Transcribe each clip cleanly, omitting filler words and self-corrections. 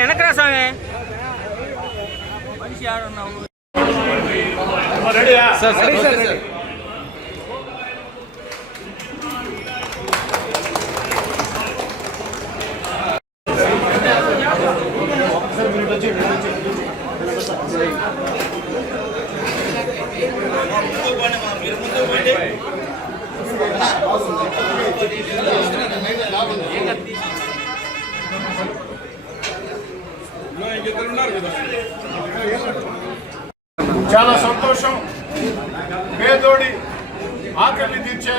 వెనకరా స్వామి మనిషి ఆడున్నావు చాలా సంతోషం. పేదోడి ఆకలిని తీర్చే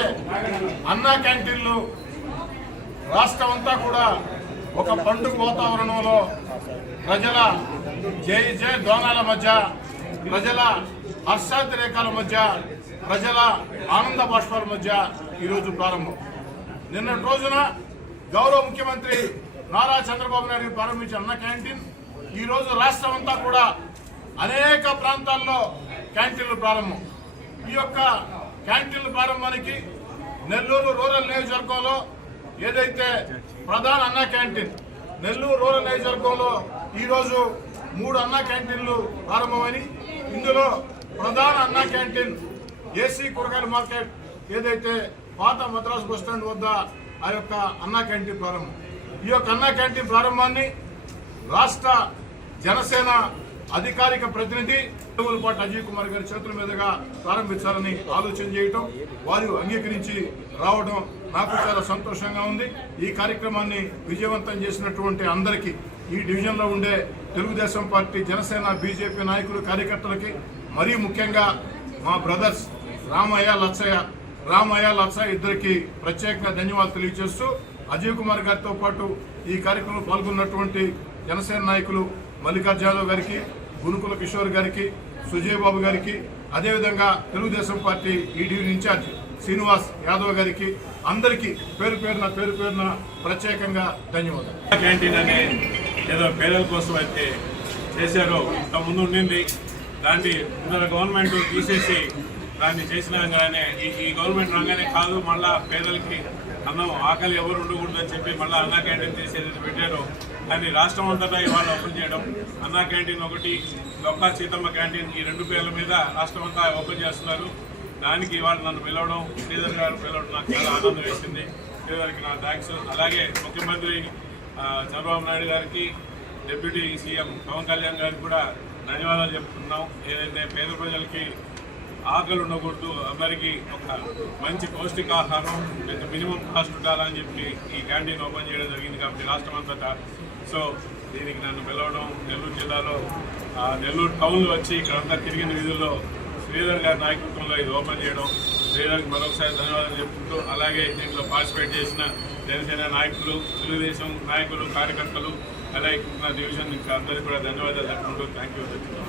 అన్నా క్యాంటీన్లు రాష్ట్రం అంతా కూడా ఒక పండుగ వాతావరణంలో ప్రజల జై జై దోనాల మధ్య, ప్రజల హర్షాతిరేకాల మధ్య, ప్రజల ఆనంద బాష్పాల మధ్య ఈరోజు ప్రారంభం. నిన్నటి రోజున గౌరవ ముఖ్యమంత్రి నారా చంద్రబాబు నాయుడు ప్రారంభించిన అన్న క్యాంటీన్ ఈరోజు రాష్ట్రం అంతా కూడా అనేక ప్రాంతాల్లో క్యాంటీన్లు ప్రారంభం. ఈ యొక్క క్యాంటీన్ల ప్రారంభానికి నెల్లూరు రూరల్ నియోజకవర్గంలో ఏదైతే ప్రధాన అన్నా క్యాంటీన్ నెల్లూరు రూరల్ నియోజకవర్గంలో ఈరోజు 3 అన్నా క్యాంటీన్లు ప్రారంభమని, ఇందులో ప్రధాన అన్నా క్యాంటీన్ ఏసీ కూరగాయల మార్కెట్ ఏదైతే పాత మద్రాసు బస్టాండ్ వద్ద ఆ యొక్క అన్నా క్యాంటీన్ ప్రారంభం. ఈ యొక్క అన్నా క్యాంటీన్ ప్రారంభాన్ని రాష్ట్ర జనసేన అధికారిక ప్రతినిధి పాటు అజయ్ కుమార్ గారి చేతుల మీదుగా ప్రారంభించాలని ఆలోచన చేయటం, వారు అంగీకరించి రావడం నాకు చాలా సంతోషంగా ఉంది. ఈ కార్యక్రమాన్ని విజయవంతం చేసినటువంటి అందరికీ, ఈ డివిజన్లో ఉండే తెలుగుదేశం పార్టీ, జనసేన, బీజేపీ నాయకులు, కార్యకర్తలకి, మరీ ముఖ్యంగా మా బ్రదర్స్ రామయ్య లచ్చయ్య ఇద్దరికి ప్రత్యేకంగా ధన్యవాదాలు తెలియజేస్తూ, అజయ్ కుమార్ గారితో పాటు ఈ కార్యక్రమంలో పాల్గొన్నటువంటి జనసేన నాయకులు మల్లికార్జున యాదవ్ గారికి, గునుకుల కిషోర్ గారికి, సుజయ్ బాబు గారికి, అదేవిధంగా తెలుగుదేశం పార్టీ ఈ డివిజన్ ఇన్ఛార్జ్ శ్రీనివాస్ యాదవ్ గారికి, అందరికీ పేరు పేరున ప్రత్యేకంగా ధన్యవాదాలు. క్యాంటీన్ అనే ఏదో పేదల కోసం అయితే చేశారో ఇంత ముందు ఉండింది, దాన్ని ముందర గవర్నమెంట్ తీసేసి దాన్ని చేసినాగానే ఈ గవర్నమెంట్ రాగానే కాదు, మళ్ళా పేదలకి అన్నం ఆకలి ఎవరు ఉండకూడదు అని చెప్పి మళ్ళీ అన్నా క్యాంటీన్ తీసేది పెట్టారు. దాన్ని రాష్ట్రం అంతటా ఇవాళ ఓపెన్ చేయడం, అన్నా క్యాంటీన్ ఒకటి, డొక్కా సీతమ్మ క్యాంటీన్, ఈ 2 పేర్ల మీద రాష్ట్రం అంతా ఓపెన్ చేస్తున్నారు. దానికి ఇవాళ నన్ను పిలవడం, శ్రీధర్ గారు పిలవడం నాకు చాలా ఆనందం వేసింది. శ్రీధర్కి నా థ్యాంక్స్. అలాగే ముఖ్యమంత్రి చంద్రబాబు నాయుడు గారికి, డిప్యూటీ సీఎం పవన్ కళ్యాణ్ గారికి కూడా ధన్యవాదాలు చెప్తున్నాం. ఏదైతే పేద ప్రజలకి ఆకలి ఉండకూడదు, అందరికీ ఒక మంచి పౌష్టికాహారం విత్ మినిమం కాస్ట్ ఉండాలని చెప్పి ఈ క్యాంటీన్ ఓపెన్ చేయడం జరిగింది కాబట్టి రాష్ట్రం అంతటా. సో దీనికి నన్ను పిలవడం, నెల్లూరు జిల్లాలో నెల్లూరు టౌన్లో వచ్చి ఇక్కడంతా తిరిగిన వీధుల్లో శ్రీధర్ గారి నాయకత్వంలో ఇది ఓపెన్ చేయడం, శ్రీధర్కి మరొకసారి ధన్యవాదాలు చెప్తుంటూ, అలాగే దీంట్లో పార్టిసిపేట్ చేసిన జనసేన నాయకులు, తెలుగుదేశం నాయకులు, కార్యకర్తలు, అలాగే డివిజన్ నుంచి అందరికీ కూడా ధన్యవాదాలు చెప్పుకుంటూ థ్యాంక్ యూ.